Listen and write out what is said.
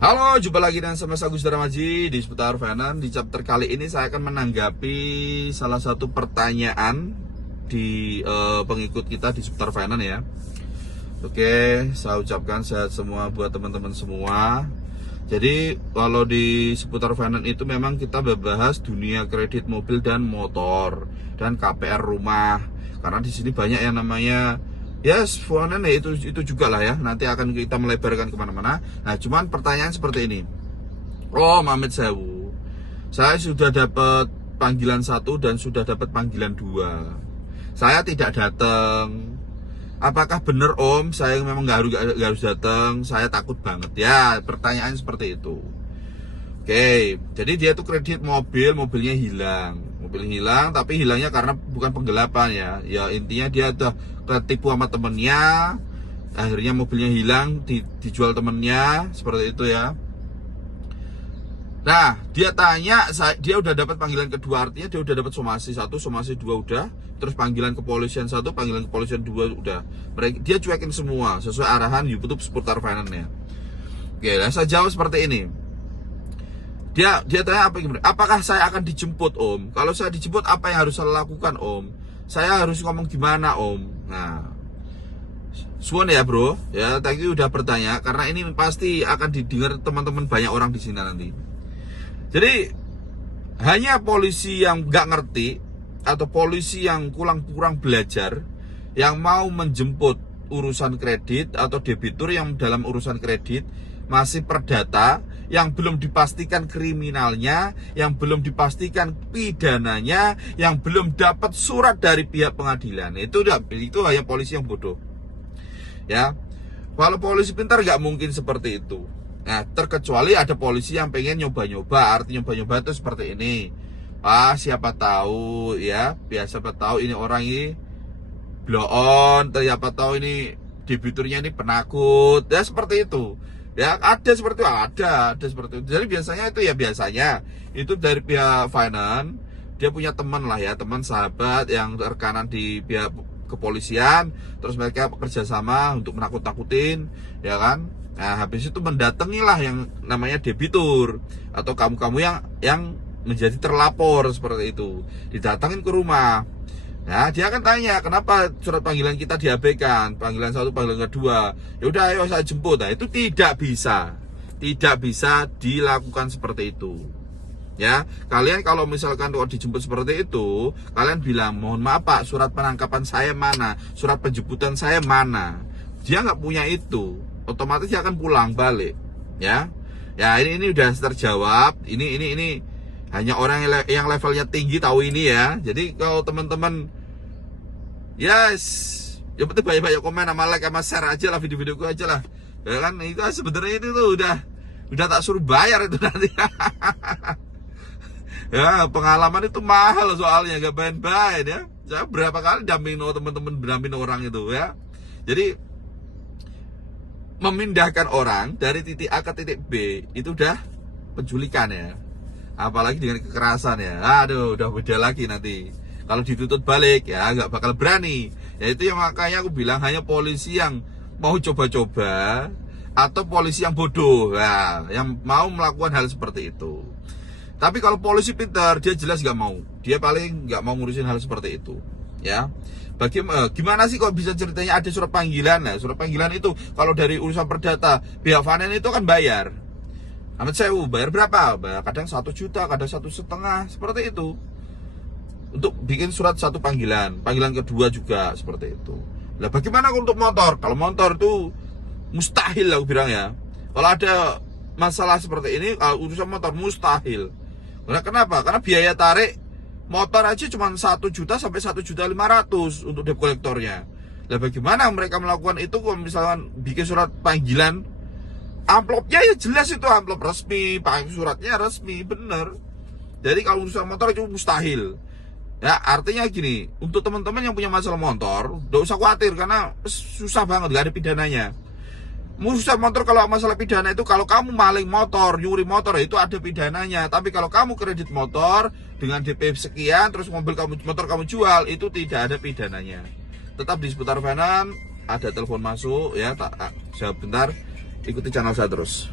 Halo, jumpa lagi dengan saya Mas Agus Darmaji di seputar finance. Di chapter kali ini saya akan menanggapi salah satu pertanyaan di pengikut kita di seputar finance ya. Oke, saya ucapkan sehat semua buat teman-teman semua. Jadi kalau di seputar finance itu memang kita membahas dunia kredit mobil dan motor dan KPR rumah. Karena di sini banyak yang namanya finance ya, itu juga lah ya. Nanti akan kita melebarkan kemana-mana. Nah, cuman pertanyaan seperti ini. Oh, Mamet Sewu, saya sudah dapat panggilan 1 dan sudah dapat panggilan 2. Saya tidak datang. Apakah benar Om? Saya memang nggak harus datang. Saya takut banget ya. Pertanyaan seperti itu. Oke, jadi dia tuh kredit mobilnya hilang. Mobil hilang, tapi hilangnya karena bukan penggelapan ya. Ya intinya dia udah ketipu sama temennya. Akhirnya mobilnya hilang, dijual temennya, seperti itu ya. Nah, dia tanya, dia udah dapat panggilan kedua, artinya dia udah dapat somasi 1, somasi 2 udah. Terus panggilan kepolisian 1, panggilan kepolisian 2 udah. Dia cuekin semua sesuai arahan YouTube seputar finance ya. Oke, nah saya jawab seperti ini. Dia tanya apakah saya akan dijemput Om? Kalau saya dijemput apa yang harus saya lakukan Om? Saya harus ngomong gimana Om? Nah, suwon ya bro, ya thank you udah bertanya karena ini pasti akan didengar teman-teman banyak orang di sini nanti. Jadi hanya polisi yang nggak ngerti atau polisi yang kurang belajar yang mau menjemput urusan kredit atau debitur yang dalam urusan kredit masih perdata, yang belum dipastikan kriminalnya, yang belum dipastikan pidananya, yang belum dapat surat dari pihak pengadilan. Itu hanya polisi yang bodoh. Ya, kalau polisi pintar nggak mungkin seperti itu. Nah, terkecuali ada polisi yang pengen nyoba-nyoba. Arti nyoba-nyoba itu seperti ini. Siapa tahu ya, siapa tahu ini orang ini blow on, siapa tahu ini debiturnya ini penakut. Ya seperti itu. Ya ada seperti itu, Jadi biasanya itu dari pihak finance, dia punya teman lah ya, teman sahabat yang rekanan di pihak kepolisian, terus mereka bekerja sama untuk menakut-nakutin, ya kan? Nah habis itu mendatangilah yang namanya debitur atau kamu yang menjadi terlapor seperti itu, didatangin ke rumah. Nah, dia akan tanya, kenapa surat panggilan kita diabaikan? Panggilan 1, panggilan kedua. Ya udah, ayo saya jemput. Nah, itu tidak bisa dilakukan seperti itu. Ya, kalian kalau misalkan kalau dijemput seperti itu, kalian bilang, mohon maaf Pak, surat penangkapan saya mana? Surat penjemputan saya mana? Dia nggak punya itu, otomatis dia akan pulang balik. Ya, ini udah terjawab. Ini hanya orang yang levelnya tinggi tahu ini ya. Jadi kalau teman-teman ya penting banyak komen sama like sama share aja lah video-videoku aja lah. Ya kan itu sebenarnya itu tuh udah tak suruh bayar itu nanti. Ya pengalaman itu mahal soalnya gak main-main ya. Saya berapa kali dampingin teman-teman orang itu ya. Jadi memindahkan orang dari titik A ke titik B itu udah penculikan ya. Apalagi dengan kekerasan ya, aduh udah beda lagi nanti. Kalau dituntut balik ya nggak bakal berani. Ya itu yang makanya aku bilang hanya polisi yang mau coba-coba atau polisi yang bodoh, ya, yang mau melakukan hal seperti itu. Tapi kalau polisi pintar, dia jelas nggak mau. Dia paling nggak mau ngurusin hal seperti itu. Ya, gimana sih kok bisa ceritanya ada surat panggilan? Nah, surat panggilan itu kalau dari urusan perdata pihak finance itu kan bayar. Mamet Sewu, bayar berapa? Kadang 1 juta, kadang 1,5, seperti itu. Untuk bikin surat 1 panggilan kedua juga seperti itu. Nah bagaimana untuk motor? Kalau motor itu mustahil aku bilang ya. Kalau ada masalah seperti ini, kalau urusan motor mustahil. Karena kenapa? Karena biaya tarik motor aja cuma 1 juta sampai 1,5 juta untuk debt kolektornya. Nah bagaimana mereka melakukan itu kalau misalkan bikin surat panggilan? Amplopnya ya jelas itu amplop resmi, suratnya resmi, bener. Jadi kalau urusan motor itu mustahil. Ya artinya gini, untuk teman-teman yang punya masalah motor, gak usah khawatir karena susah banget, gak ada pidananya. Urusan motor kalau masalah pidana itu kalau kamu maling motor, nyuri motor itu ada pidananya. Tapi kalau kamu kredit motor dengan DP sekian, terus motor kamu jual, itu tidak ada pidananya. Tetap di seputar finance, ada telepon masuk ya, jawab bentar. Ikuti channel saya terus.